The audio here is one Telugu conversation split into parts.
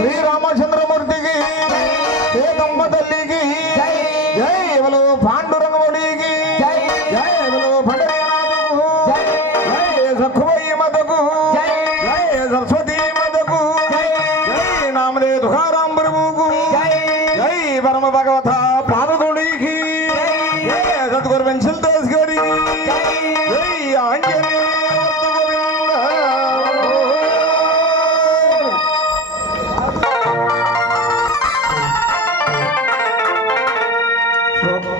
శ్రీరామచంద్రమూర్తికి ఏకమ్మ తల్లికి జై ఎవరు పాండురంగముడికి జై ఎవరు పండరీనాథకు జై సఖువయ్య మదకు జై సరస్వతి మదకు జై నామదే తుకారాం ప్రభువుకు జై పరమ భగవత పాదకుడికి జై సద్గురు పెన్సిల్ దాస్ గారికి జై ఆంజనేయ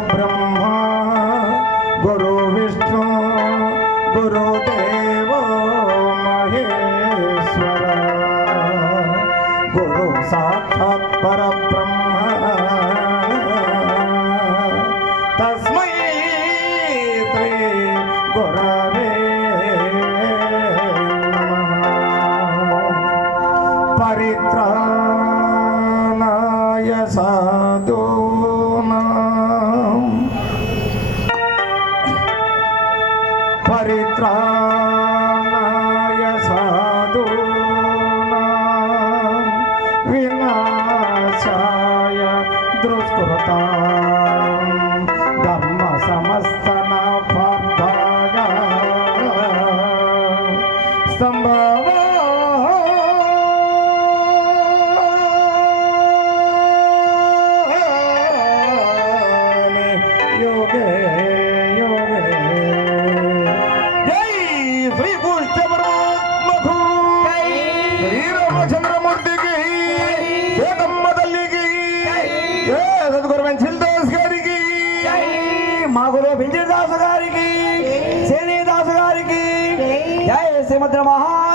ब्रह्मा गुरु विष्णु गुरुदेव महेश्वर। गुरु साक्षात् परब्रह्म। तस्मै श्री परित्राणाय साधूना పరిత్రాణాయ సాధూనాం వినాశాయ దుష్కృతాం ధర్మ సమస్తన పాపాయ శ్రీమద్ర మహా